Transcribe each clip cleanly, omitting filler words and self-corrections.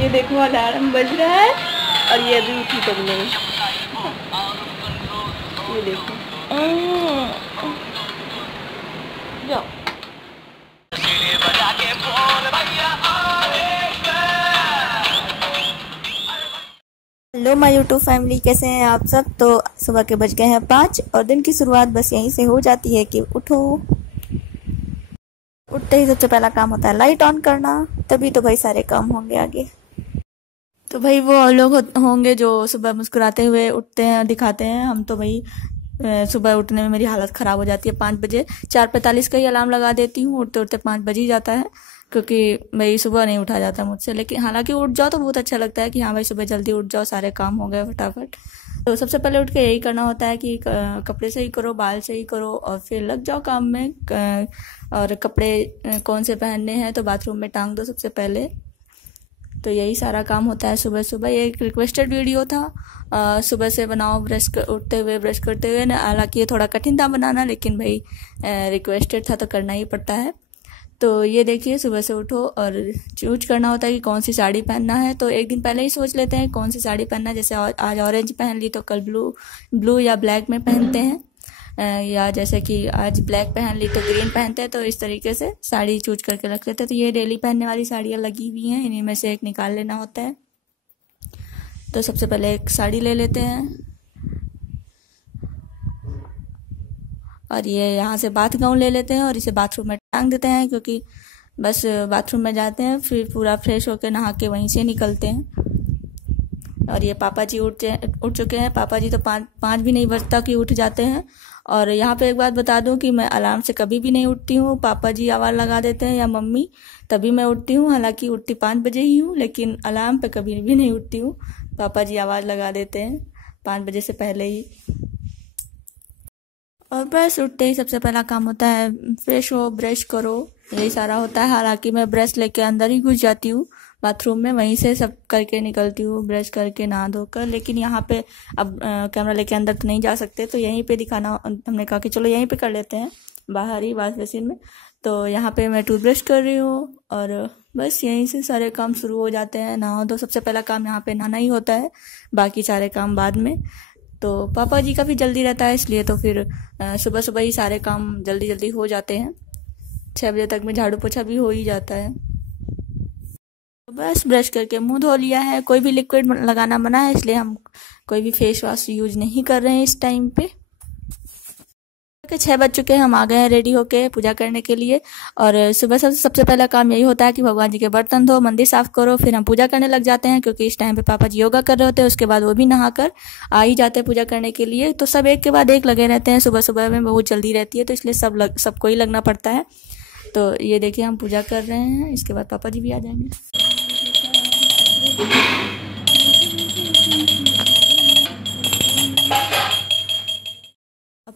ये देखो अलार्म बज रहा है और ये अभी उठी तक नहीं। ये देखो जाओ। हेलो माय यूट्यूब फैमिली, कैसे हैं आप सब। तो सुबह के बज गए हैं 5 और दिन की शुरुआत बस यहीं से हो जाती है कि उठो। उठते ही सबसे पहला काम होता है लाइट ऑन करना, तभी तो भाई सारे काम होंगे आगे। तो भाई वो लोग होंगे जो सुबह मुस्कुराते हुए उठते हैं और दिखाते हैं। हम तो भाई सुबह उठने में मेरी हालत ख़राब हो जाती है। 5 बजे 4:45 का ही अलार्म लगा देती हूँ। उठते उठते 5 बज ही जाता है, क्योंकि भाई सुबह नहीं उठा जाता मुझसे। लेकिन हालांकि उठ जाओ तो बहुत अच्छा लगता है कि हाँ भाई सुबह जल्दी उठ जाओ, सारे काम हो गए फटाफट। तो सबसे पहले उठ के यही करना होता है कि कपड़े सही करो, बाल सही करो और फिर लग जाओ काम में। और कपड़े कौन से पहनने हैं तो बाथरूम में टांग दो सबसे पहले। तो यही सारा काम होता है सुबह सुबह। ये एक रिक्वेस्टेड वीडियो था, सुबह से बनाओ उठते हुए ब्रश करते हुए ना। हालांकि ये थोड़ा कठिन था बनाना, लेकिन भाई रिक्वेस्टेड था तो करना ही पड़ता है। तो ये देखिए सुबह से उठो और चूज करना होता है कि कौन सी साड़ी पहनना है। तो एक दिन पहले ही सोच लेते हैं कौन सी साड़ी पहनना है। जैसे आज ऑरेंज पहन ली तो कल ब्लू या ब्लैक में पहनते हैं, या जैसे कि आज ब्लैक पहन ली तो ग्रीन पहनते हैं। तो इस तरीके से साड़ी चूज करके रख लेते हैं। तो ये डेली पहनने वाली साड़ियाँ लगी हुई हैं, इन्हीं में से एक निकाल लेना होता है। तो सबसे पहले एक साड़ी ले लेते हैं और ये यहाँ से बाथ गाउन ले लेते हैं और इसे बाथरूम में टांग देते हैं, क्योंकि बस बाथरूम में जाते हैं फिर पूरा फ्रेश होकर नहा के वहीं से निकलते हैं। और ये पापा जी उठ चुके हैं। पापा जी तो पाँच भी नहीं बजता कि उठ जाते हैं। और यहाँ पे एक बात बता दूं कि मैं अलार्म से कभी भी नहीं उठती हूँ। पापा जी आवाज़ लगा देते हैं या मम्मी, तभी मैं उठती हूँ। हालांकि उठती 5 बजे ही हूँ, लेकिन अलार्म पे कभी भी नहीं उठती हूँ। पापा जी आवाज़ लगा देते हैं 5 बजे से पहले ही। और बस उठते ही सबसे पहला काम होता है फ्रेश हो, ब्रश करो, यही सारा होता है। हालांकि मैं ब्रश लेके अंदर ही घुस जाती हूँ बाथरूम में, वहीं से सब करके निकलती हूँ ब्रश करके नहा धोकर। लेकिन यहाँ पे अब कैमरा लेके अंदर तो नहीं जा सकते, तो यहीं पे दिखाना, हमने कहा कि चलो यहीं पे कर लेते हैं बाहर ही वॉश बेसिन में। तो यहाँ पे मैं टूथब्रश कर रही हूँ और बस यहीं से सारे काम शुरू हो जाते हैं। नहा दो, सबसे पहला काम यहाँ पे नहाना ही होता है, बाकी सारे काम बाद में। तो पापा जी का भी जल्दी रहता है, इसलिए तो फिर सुबह सुबह ही सारे काम जल्दी जल्दी हो जाते हैं। 6 बजे तक में झाड़ू पोछा भी हो ही जाता है। तो बस ब्रश करके मुंह धो लिया है। कोई भी लिक्विड लगाना मना है, इसलिए हम कोई भी फेस वॉश यूज नहीं कर रहे हैं इस टाइम पे। 6 बज चुके हैं, हम आ गए हैं रेडी होके पूजा करने के लिए। और सुबह सबसे पहला काम यही होता है कि भगवान जी के बर्तन धो, मंदिर साफ करो, फिर हम पूजा करने लग जाते हैं। क्योंकि इस टाइम पे पापा जी योगा कर रहे होते हैं, उसके बाद वो भी नहाकर आ ही जाते हैं पूजा करने के लिए। तो सब एक के बाद एक लगे रहते हैं। सुबह सुबह में बहुत जल्दी रहती है, तो इसलिए सबको ही लगना पड़ता है। तो ये देखिए हम पूजा कर रहे हैं, इसके बाद पापा जी भी आ जाएंगे।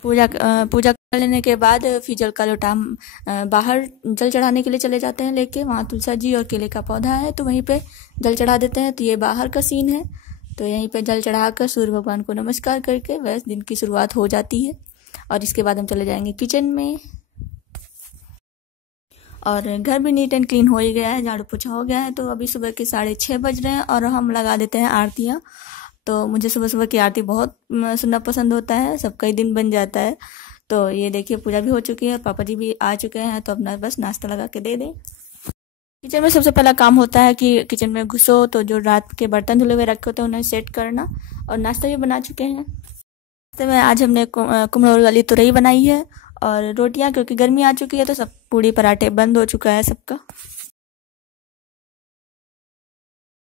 पूजा कर लेने के बाद फिर जल का लोटा बाहर जल चढ़ाने के लिए चले जाते हैं लेके। वहाँ तुलसी जी और केले का पौधा है, तो वहीं पे जल चढ़ा देते हैं। तो ये बाहर का सीन है। तो यहीं पे जल चढ़ाकर सूर्य भगवान को नमस्कार करके बस दिन की शुरुआत हो जाती है। और इसके बाद हम चले जाएंगे किचन में। और घर भी नीट एंड क्लीन हो ही गया है, झाड़ू पोछा हो गया है। तो अभी सुबह के 6:30 बज रहे हैं और हम लगा देते हैं आरतियाँ। तो मुझे सुबह सुबह की आरती बहुत सुनना पसंद होता है, सबका ही दिन बन जाता है। तो ये देखिए पूजा भी हो चुकी है, पापा जी भी आ चुके हैं। तो अपना बस नाश्ता लगा के दे दें। किचन में सबसे पहला काम होता है कि किचन में घुसो तो जो रात के बर्तन धुले हुए रखे होते हैं उन्हें सेट करना। और नाश्ता भी बना चुके हैं। नाश्ते में आज हमने कुम्हलों वाली तुरई बनाई है और रोटियां, क्योंकि गर्मी आ चुकी है तो सब पूड़ी पराठे बंद हो चुका है सबका।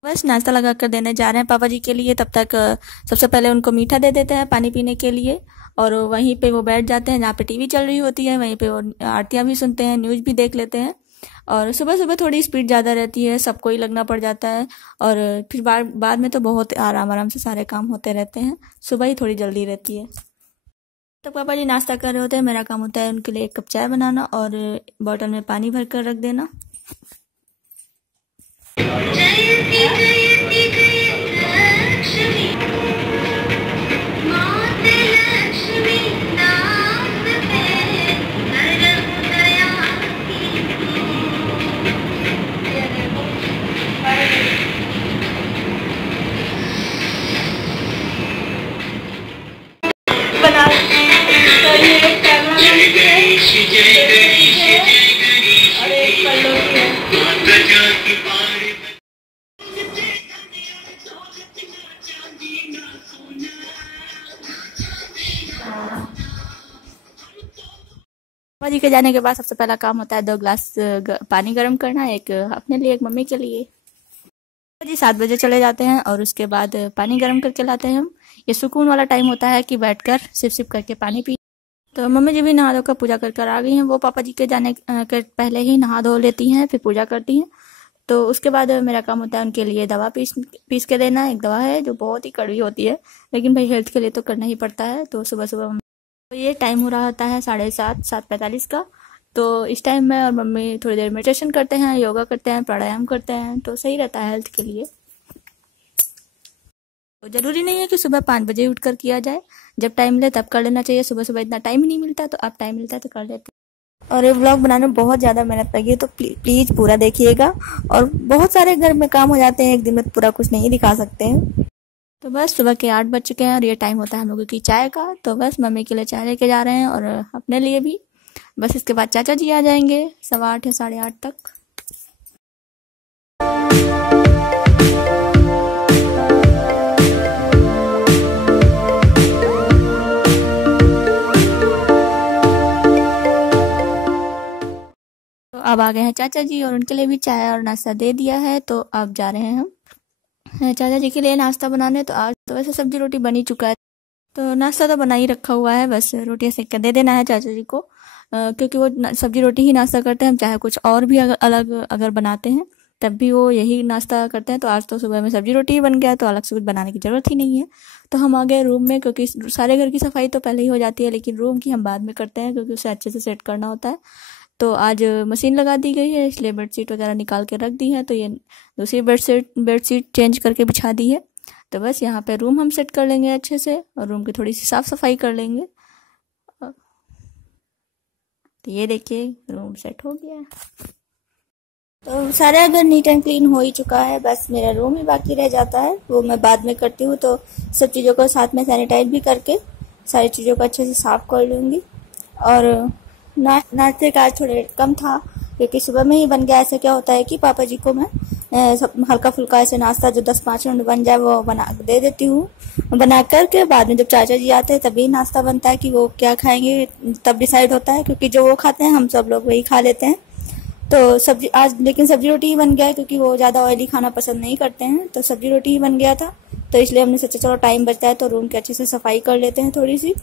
बस नाश्ता लगा कर देने जा रहे हैं पापा जी के लिए। तब तक सबसे पहले उनको मीठा दे देते हैं पानी पीने के लिए। और वहीं पे वो बैठ जाते हैं जहाँ पे टीवी चल रही होती है, वहीं पे वो आरतियाँ भी सुनते हैं, न्यूज़ भी देख लेते हैं। और सुबह सुबह थोड़ी स्पीड ज़्यादा रहती है, सबको ही लगना पड़ जाता है। और फिर बाद में तो बहुत आराम आराम से सारे काम होते रहते हैं, सुबह ही थोड़ी जल्दी रहती है। तो पापा जी नाश्ता कर रहे होते हैं, मेरा काम होता है उनके लिए 1 कप चाय बनाना और बॉटल में पानी भर कर रख देना। के जाने के बाद सबसे पहला काम होता है 2 गिलास पानी गर्म करना, एक अपने लिए एक मम्मी के लिए। जी 7 बजे चले जाते हैं और उसके बाद पानी गर्म करके लाते हैं हम। ये सुकून वाला टाइम होता है कि बैठकर सिप सिप करके पानी पी। तो मम्मी जी भी नहा धोकर पूजा कर कर आ गई हैं। वो पापा जी के जाने के पहले ही नहा धो लेती हैं, फिर पूजा करती हैं। तो उसके बाद मेरा काम होता है उनके लिए दवा पीस के देना। एक दवा है जो बहुत ही कड़वी होती है, लेकिन भाई हेल्थ के लिए तो करना ही पड़ता है। तो सुबह सुबह तो ये टाइम हो रहा होता है 7:45 का। तो इस टाइम में और मम्मी थोड़ी देर मेडिटेशन करते हैं, योगा करते हैं, प्राणायाम करते हैं, तो सही रहता है हेल्थ के लिए। तो जरूरी नहीं है कि सुबह 5 बजे उठकर किया जाए, जब टाइम मिले तब कर लेना चाहिए। सुबह सुबह इतना टाइम ही नहीं मिलता, तो अब टाइम मिलता है तो कर लेते हैं। और ये व्लॉग बनाने में बहुत ज़्यादा मेहनत लगी है, तो प्लीज़ पूरा देखिएगा। और बहुत सारे घर में काम हो जाते हैं, एक दिन में पूरा कुछ नहीं दिखा सकते हैं। तो बस सुबह के 8 बज चुके हैं और ये टाइम होता है हम लोगों की चाय का। तो बस मम्मी के लिए चाय लेके जा रहे हैं और अपने लिए भी। बस इसके बाद चाचा जी आ जाएंगे 8:15 या 8:30 तक। तो अब आ गए हैं चाचा जी और उनके लिए भी चाय और नाश्ता दे दिया है। तो अब जा रहे हैं हम चाचा जी के लिए नाश्ता बनाने। तो आज तो वैसे सब्जी रोटी बन ही चुका है, तो नाश्ता तो बना ही रखा हुआ है, बस रोटियां सेक कर दे देना है चाचा जी को। क्योंकि वो सब्जी रोटी ही नाश्ता करते हैं। हम चाहे कुछ और भी अलग अगर बनाते हैं तब भी वो यही नाश्ता करते हैं। तो आज तो सुबह में सब्जी रोटी ही बन गया, तो अलग से कुछ बनाने की ज़रूरत ही नहीं है। तो हम आ गए रूम में, क्योंकि सारे घर की सफाई तो पहले ही हो जाती है, लेकिन रूम की हम बाद में करते हैं क्योंकि उसे अच्छे से सेट करना होता है। तो आज मशीन लगा दी गई है, इसलिए बेडशीट वगैरह निकाल के रख दी है। तो ये दूसरी बेडशीट चेंज करके बिछा दी है। तो बस यहाँ पे रूम हम सेट कर लेंगे अच्छे से और रूम की थोड़ी सी साफ सफाई कर लेंगे। तो ये देखिए रूम सेट हो गया। तो सारा अगर नीट एंड क्लीन हो ही चुका है, बस मेरा रूम ही बाकी रह जाता है, वो मैं बाद में करती हूँ। तो सब चीज़ों को साथ में सैनिटाइज भी करके सारी चीज़ों को अच्छे से साफ कर लूँगी। और नाश्ते का आज थोड़ा कम था क्योंकि सुबह में ही बन गया। ऐसे क्या होता है कि पापा जी को मैं हल्का फुल्का ऐसे नाश्ता जो 10-5 मिनट बन जाए वो बना दे देती हूँ। बना करके बाद में जब चाचा जी आते हैं तभी नाश्ता बनता है कि वो क्या खाएंगे, तब डिसाइड होता है। क्योंकि जो वो खाते हैं हम सब लोग वही खा लेते हैं। तो सब्जी आज लेकिन सब्जी रोटी ही बन गया है, क्योंकि वो ज़्यादा ऑयली खाना पसंद नहीं करते हैं। तो सब्जी रोटी ही बन गया था, तो इसलिए हमने सोचा चलो टाइम बचता है तो रूम की अच्छे से सफाई कर लेते हैं थोड़ी सी।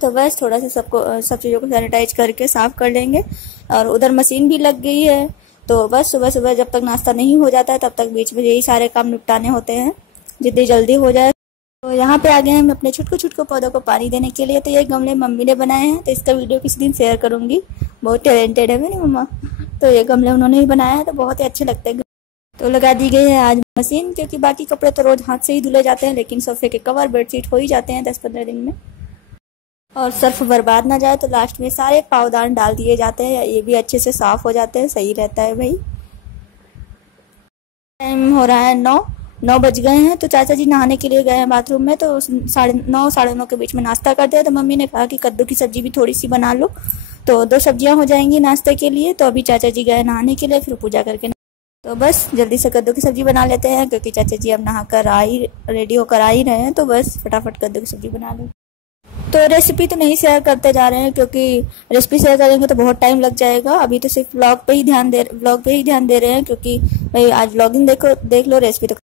तो बस थोड़ा सा सब चीज़ों को सैनिटाइज करके साफ कर लेंगे। और उधर मशीन भी लग गई है। तो बस सुबह सुबह जब तक नाश्ता नहीं हो जाता है तब तक बीच में यही सारे काम निपटाने होते हैं, जितनी जल्दी हो जाए। तो यहाँ पे आ गए हम अपने छुटको पौधों को पानी देने के लिए। तो ये गमले मम्मी ने बनाए हैं, तो इसका वीडियो किसी दिन शेयर करूँगी। बहुत टैलेंटेड है मेरी मम्मा। तो ये गमले उन्होंने ही बनाया है, तो बहुत ही अच्छे लगते हैं। तो लगा दी गई है आज मशीन, क्योंकि बाकी कपड़े तो रोज हाथ से ही धुले जाते हैं, लेकिन सोफे के कवर बेडशीट हो ही जाते हैं 10-15 दिन में। और सर्फ बर्बाद ना जाए तो लास्ट में सारे पावदान डाल दिए जाते हैं, ये भी अच्छे से साफ हो जाते हैं, सही रहता है भाई। टाइम हो रहा है 9 बज गए हैं। तो चाचा जी नहाने के लिए गए हैं बाथरूम में। तो 9:30 साढ़े 9 के बीच में नाश्ता करते हैं। तो मम्मी ने कहा कि कद्दू की सब्जी भी थोड़ी सी बना लो, तो 2 सब्जियां हो जाएंगी नाश्ते के लिए। तो अभी चाचा जी गए नहाने के लिए, फिर पूजा करके तो बस जल्दी से कद्दू की सब्जी बना लेते हैं, क्योंकि चाचा जी अब नहाकर रेडी होकर आ ही रहे हैं। तो बस फटाफट कद्दू की सब्जी बना लो। तो रेसिपी तो नहीं शेयर करते जा रहे हैं, क्योंकि रेसिपी शेयर करेंगे तो बहुत टाइम लग जाएगा। अभी तो सिर्फ व्लॉग पे ही ध्यान दे रहे हैं, क्योंकि भाई आज व्लॉगिंग देख लो, रेसिपी तो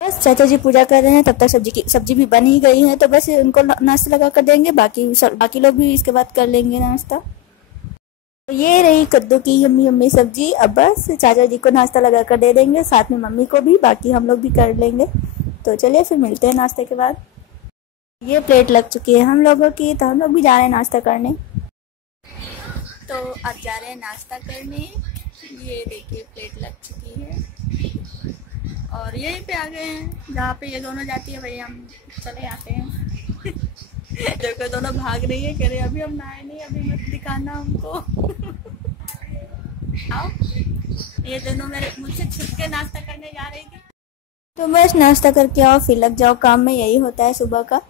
बस चाचा जी पूजा कर रहे हैं। तब तक सब्जी भी बन ही गई है, तो बस उनको नाश्ता लगा कर देंगे, बाकी लोग भी इसके बाद कर लेंगे नाश्ता। तो ये रही कद्दू की यम्मी सब्जी। अब बस चाचा जी को नाश्ता लगा कर दे देंगे, साथ में मम्मी को भी, बाकी हम लोग भी कर लेंगे। तो चलिए फिर मिलते हैं नाश्ते के बाद। ये प्लेट लग चुकी है हम लोगों की, तो हम लोग भी जा रहे हैं नाश्ता करने। तो अब जा रहे हैं नाश्ता करने। ये देखिए प्लेट लग चुकी है और यहीं पे आ गए हैं जहाँ पे ये दोनों जाती है, भाई हम चले आते हैं। देखो दोनों भाग रही है, कह रहे अभी हम नहाए नहीं, अभी मत दिखाना हमको। आओ, ये दोनों मुझसे छुप के नाश्ता करने जा रही थी। तो बस नाश्ता करके आओ फिर लग जाओ काम में, यही होता है सुबह का।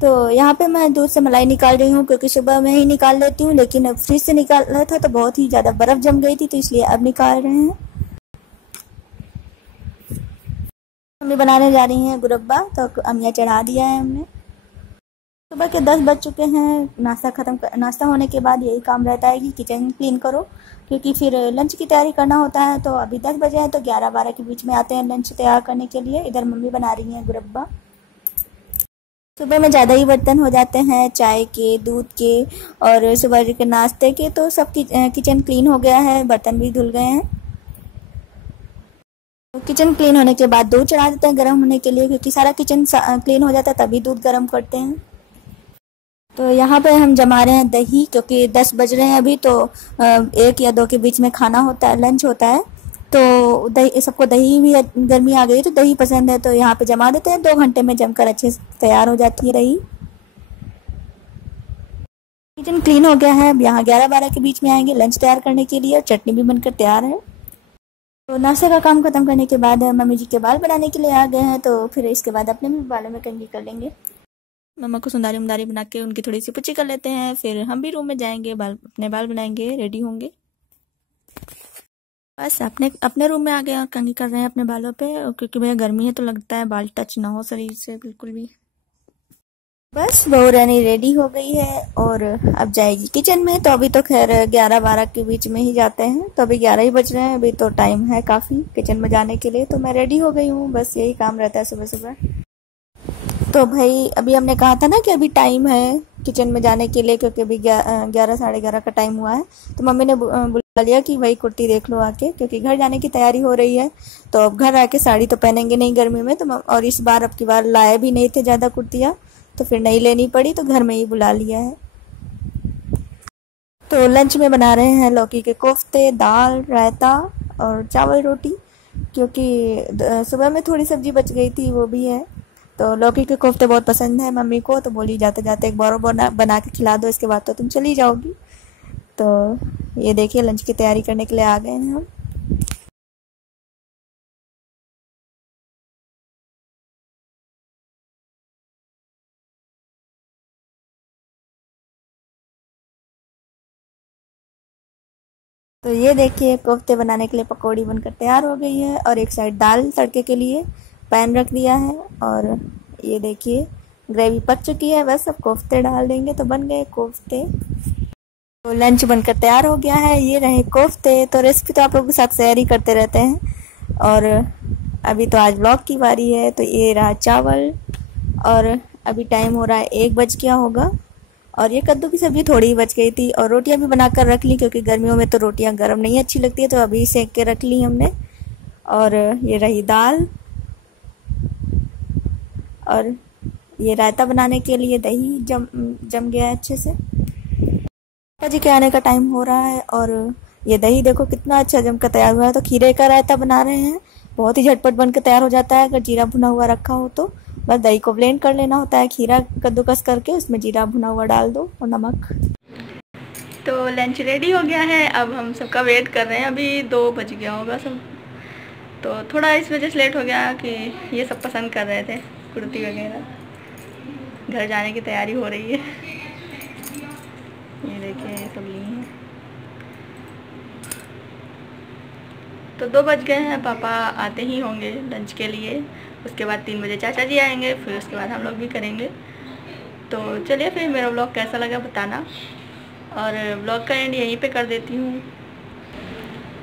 तो यहाँ पे मैं दूध से मलाई निकाल रही हूँ, क्योंकि सुबह में ही निकाल लेती हूँ, लेकिन अब फ्रिज से निकाल रहा था तो बहुत ही ज़्यादा बर्फ़ जम गई थी, तो इसलिए अब निकाल रहे हैं। मम्मी बनाने जा रही हैं गुरब्बा, तो अमिया चढ़ा दिया है हमने। सुबह के 10 बज चुके हैं। नाश्ता होने के बाद यही काम रहता है कि किचन क्लीन करो, क्योंकि फिर लंच की तैयारी करना होता है। तो अभी 10 बजे हैं तो 11-12 के बीच में आते हैं लंच तैयार करने के लिए। इधर मम्मी बना रही हैं गुरब्बा। सुबह में ज़्यादा ही बर्तन हो जाते हैं, चाय के, दूध के और सुबह के नाश्ते के। तो सब किचन क्लीन हो गया है, बर्तन भी धुल गए हैं। तो किचन क्लीन होने के बाद दूध चढ़ा देते हैं गर्म होने के लिए, क्योंकि सारा किचन क्लीन हो जाता है तभी दूध गर्म करते हैं। तो यहाँ पे हम जमा रहे हैं दही, क्योंकि 10 बज रहे हैं अभी। तो 1 या 2 के बीच में खाना होता है, लंच होता है। तो दही, सबको दही भी, गर्मी आ गई तो दही पसंद है, तो यहाँ पे जमा देते हैं। 2 घंटे में जमकर अच्छे से तैयार हो जाती है दही। किचन क्लीन हो गया है। अब यहाँ 11-12 के बीच में आएंगे लंच तैयार करने के लिए, और चटनी भी बनकर तैयार है। तो नाश्ते का काम खत्म करने के बाद मम्मी जी के बाल बनाने के लिए आ गए हैं। तो फिर इसके बाद अपने भी बालों में कंघी कर लेंगे। मम्मा को सुंदरी मुंदारी बना के उनकी थोड़ी सी पुच्ची कर लेते हैं। फिर हम भी रूम में जाएंगे, अपने बाल बनाएंगे, रेडी होंगे। बस अपने अपने रूम में आ गए और कंघी कर रहे हैं अपने बालों पे, क्योंकि भैया गर्मी है तो लगता है बाल टच ना हो शरीर से बिल्कुल भी। बस बहू रानी रेडी हो गई है और अब जाएगी किचन में। तो अभी तो खैर 11-12 के बीच में ही जाते हैं, तो अभी 11 ही बज रहे हैं। अभी तो टाइम है काफ़ी किचन में जाने के लिए। तो मैं रेडी हो गई हूँ, बस यही काम रहता है सुबह सुबह। तो भाई अभी हमने कहा था ना कि अभी टाइम है किचन में जाने के लिए, क्योंकि अभी 11 साढ़े 11 का टाइम हुआ है। तो मम्मी ने बुला लिया कि भाई कुर्ती देख लो आके, क्योंकि घर जाने की तैयारी हो रही है। तो अब घर आके साड़ी तो पहनेंगे नहीं गर्मी में। तो और इस बार अब की बार लाए भी नहीं थे ज़्यादा कुर्तियाँ, तो फिर नहीं लेनी पड़ी, तो घर में ही बुला लिया है। तो लंच में बना रहे हैं लौकी के कोफ्ते, दाल, रायता और चावल रोटी, क्योंकि सुबह में थोड़ी सब्जी बच गई थी, वो भी है। तो लौकी के कोफ्ते बहुत पसंद है मम्मी को, तो बोली जाते जाते एक बार बना के खिला दो, इसके बाद तो तुम चली जाओगी। तो ये देखिए लंच की तैयारी करने के लिए आ गए हैं हम। तो ये देखिए कोफ्ते बनाने के लिए पकौड़ी बनकर तैयार हो गई है, और एक साइड दाल तड़के के लिए पैन रख दिया है। और ये देखिए ग्रेवी पक चुकी है, बस अब कोफ्ते डाल देंगे तो बन गए कोफ्ते। तो लंच बनकर तैयार हो गया है, ये रहे कोफ्ते। तो रेसिपी तो आप लोगों के साथ शेयर ही करते रहते हैं। और अभी तो आज ब्लॉग की बारी है। तो ये रहा चावल, और अभी टाइम हो रहा है 1 बज गया होगा। और ये कद्दू की सब्ज़ी थोड़ी ही बच गई थी, और रोटियां भी बनाकर रख ली, क्योंकि गर्मियों में तो रोटियां गर्म नहीं अच्छी लगती है, तो अभी सेक के रख ली हमने। और ये रही दाल, और ये रायता बनाने के लिए दही जम गया है अच्छे से। पापा जी के आने का टाइम हो रहा है, और ये दही देखो कितना अच्छा जमकर तैयार हुआ है। तो खीरे का रायता बना रहे हैं, बहुत ही झटपट बनकर तैयार हो जाता है अगर जीरा भुना हुआ रखा हो तो। बस दही को ब्लेंड कर लेना होता है, खीरा कद्दूकस करके उसमें जीरा भुना हुआ डाल दो और नमक। तो लंच रेडी हो गया है, अब हम सबका वेट कर रहे हैं। अभी 2 बज गया होगा सब, तो थोड़ा इस वजह से लेट हो गया कि ये सब पसंद कर रहे थे कुर्ती वगैरह। घर जाने की तैयारी हो रही है। ये देखिए ये सब ली हैं। तो 2 बज गए हैं, पापा आते ही होंगे लंच के लिए। उसके बाद 3 बजे चाचा जी आएंगे, फिर उसके बाद हम लोग भी करेंगे। तो चलिए फिर मेरा व्लॉग कैसा लगा बताना, और व्लॉग का एंड यहीं पे कर देती हूँ।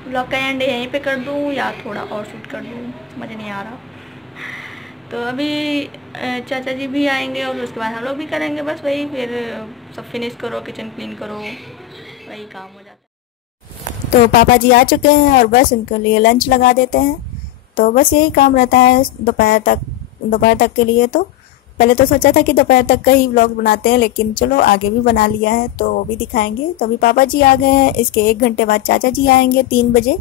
व्लॉग का एंड यहीं पे कर दूँ या थोड़ा और शूट कर दूँ, समझ नहीं आ रहा। तो अभी चाचा जी भी आएंगे और उसके बाद हम लोग भी करेंगे। बस वही, फिर सब फिनिश करो, किचन क्लीन करो, वही काम हो जाता है। तो पापा जी आ चुके हैं, और बस उनके लिए लंच लगा देते हैं। तो बस यही काम रहता है दोपहर तक के लिए। तो पहले तो सोचा था कि दोपहर तक का ही व्लॉग बनाते हैं, लेकिन चलो आगे भी बना लिया है तो वो भी दिखाएंगे। तो अभी पापा जी आ गए हैं, इसके 1 घंटे बाद चाचा जी आएंगे 3 बजे।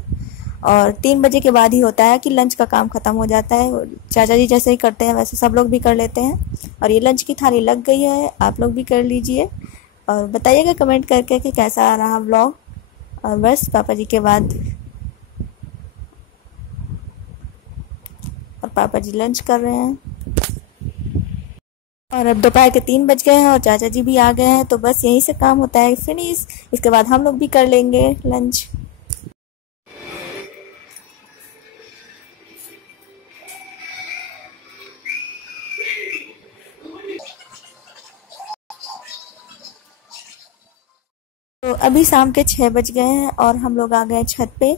और 3 बजे के बाद ही होता है कि लंच का काम ख़त्म हो जाता है। चाचा जी जैसे ही करते हैं वैसे सब लोग भी कर लेते हैं। और ये लंच की थाली लग गई है, आप लोग भी कर लीजिए और बताइएगा कमेंट करके कि कैसा आ रहा व्लॉग। और बस पापा जी के बाद और पापा जी लंच कर रहे हैं। और अब दोपहर के 3 बज गए हैं और चाचा जी भी आ गए हैं। तो बस यहीं से काम होता है फिनिश। इसके बाद हम लोग भी कर लेंगे लंच। तो अभी शाम के 6 बज गए हैं और हम लोग आ गए छत पे।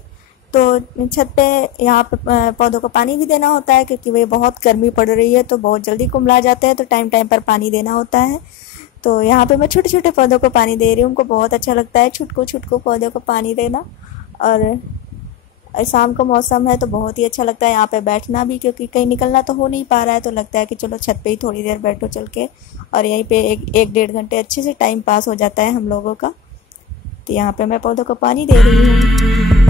तो छत पे यहाँ पे पौधों को पानी भी देना होता है क्योंकि वे बहुत गर्मी पड़ रही है तो बहुत जल्दी कुम्हला जाते हैं, तो टाइम टाइम पर पानी देना होता है। तो यहाँ पे मैं छोटे छोटे पौधों को पानी दे रही हूँ, उनको बहुत अच्छा लगता है छुटको छुटको पौधों को पानी देना। और शाम का मौसम है तो बहुत ही अच्छा लगता है यहाँ पे बैठना भी, क्योंकि कहीं निकलना तो हो नहीं पा रहा है, तो लगता है कि चलो छत पे ही थोड़ी देर बैठो चल के, और यहीं पे एक डेढ़ घंटे अच्छे से टाइम पास हो जाता है हम लोगों का। तो यहाँ पे मैं पौधों को पानी दे रही हूँ।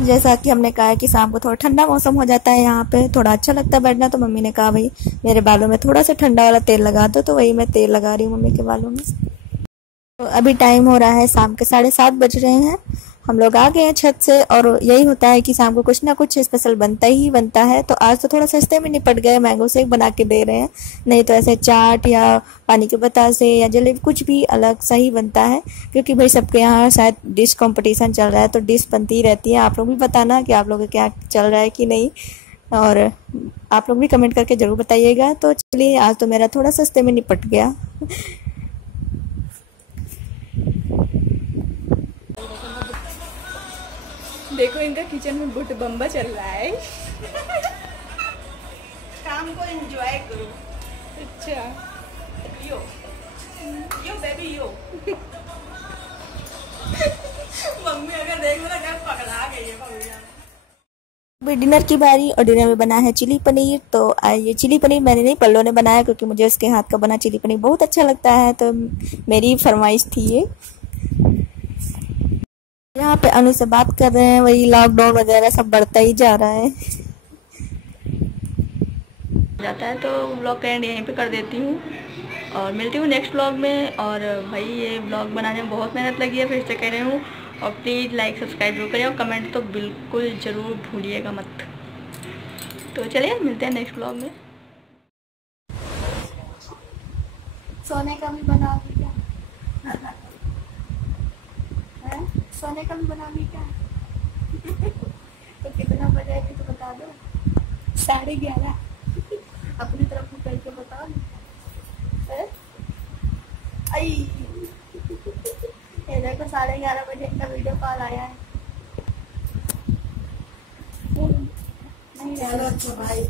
जैसा कि हमने कहा कि शाम को थोड़ा ठंडा मौसम हो जाता है, यहाँ पे थोड़ा अच्छा लगता है बैठना। तो मम्मी ने कहा भाई मेरे बालों में थोड़ा सा ठंडा वाला तेल लगा दो, तो वही मैं तेल लगा रही हूँ मम्मी के बालों में। तो अभी टाइम हो रहा है शाम के 7:30 बज रहे हैं। हम लोग आ गए हैं छत से, और यही होता है कि शाम को कुछ ना कुछ स्पेशल बनता ही बनता है। तो आज तो थोड़ा सस्ते में निपट गए, मैंगो शेक बना के दे रहे हैं, नहीं तो ऐसे चाट या पानी के बतासे या जलेबी कुछ भी अलग सही बनता है, क्योंकि भाई सबके यहाँ शायद डिश कंपटीशन चल रहा है, तो डिश बनती ही रहती है। आप लोग भी बताना कि आप लोगों के यहाँ चल रहा है कि नहीं, और आप लोग भी कमेंट करके ज़रूर बताइएगा। तो चलिए आज तो मेरा थोड़ा सस्ते में निपट गया। देखो इनका किचन में बुट बम्बा चल रहा है। काम को एंजॉय करो। अच्छा यो यो बेबी यो। मम्मी अगर देख लो क्या पकड़ा गई है मम्मी। डिनर की बारी, और डिनर में बना है चिली पनीर। तो ये चिली पनीर मैंने नहीं, पल्लो ने बनाया, क्योंकि मुझे उसके हाथ का बना चिली पनीर बहुत अच्छा लगता है, तो मेरी फरमाइश थी ये। यहाँ पे अनु से बात कर रहे हैं, वही लॉकडाउन वगैरह सब बढ़ता ही जा रहा है जाता है। तो व्लॉग का एंड यहीं पे कर देती हूँ और मिलती हूँ नेक्स्ट व्लॉग में। और भाई ये व्लॉग बनाने में बहुत मेहनत लगी है, फिर से कह रही हूँ, और प्लीज़ लाइक सब्सक्राइब जरूर करिए, और कमेंट तो बिल्कुल ज़रूर भूलिएगा मत। तो चलिए मिलते हैं नेक्स्ट व्लॉग में। सोने का भी बना क्या? सोने का भी बना भी क्या? तो कितना बजाएगी तो बता दो। 11:30 अपनी तरफ को करके बताओ। आई ये देखो 11:30 बजे इनका वीडियो कॉल आया है। नहीं चलो अच्छा भाई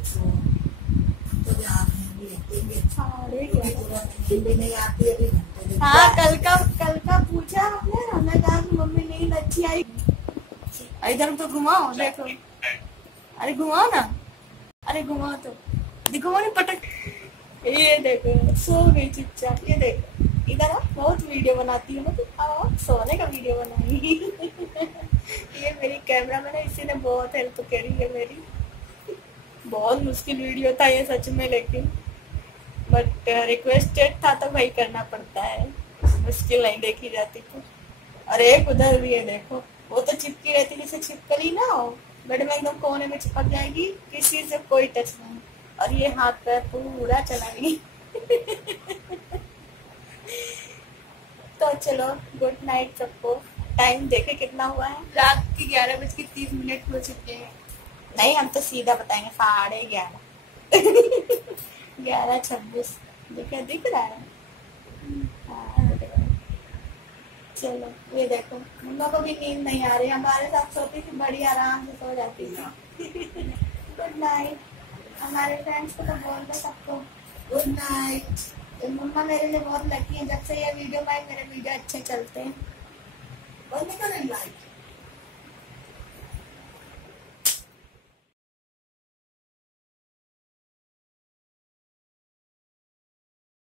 हाँ कल का पूछा हमने कहा कि मम्मी नींद अच्छी आई। इधर तो घुमाओ, देखो, अरे घुमाओ ना, अरे घुमाओ तो घुमाओ नहीं पटक। ये देखो सो गई चुपचाप। ये देखो इधर बहुत वीडियो बनाती हूँ, तो आओ सोने का वीडियो बनाएंगी। ये मेरी कैमरा मैन है, इसी ने बहुत हेल्प करी है मेरी। बहुत मुश्किल वीडियो था ये सच में, लेकिन बट रिक्वेस्टेड था तो भाई करना पड़ता है, मुश्किल नहीं देखी जाती तो। और एक उधर भी है देखो, वो तो चिपकी रहती, जैसे छिपकली ना हो, बेड में एकदम कोने में चिपक जाएगी, किसी से कोई टच नहीं। और ये हाथ पैर पूरा चलाएगी। तो चलो गुड नाइट सबको। टाइम देखे कितना हुआ है, रात की 11:30 हो चुके हैं। नहीं हम तो सीधा बताएंगे 11:30। 11:26 दिख रहा है। चलो ये देखो मम्मा को भी नींद नहीं आ रही, हमारे साथ सोती थी, बड़ी आराम से सो जाती थी। Good night. हमारे फ्रेंड्स को तो बोल दो सबको गुड नाइट। मम्मा मेरे लिए बहुत लकी है, जब से ये वीडियो मेरे वीडियो अच्छे चलते हैं।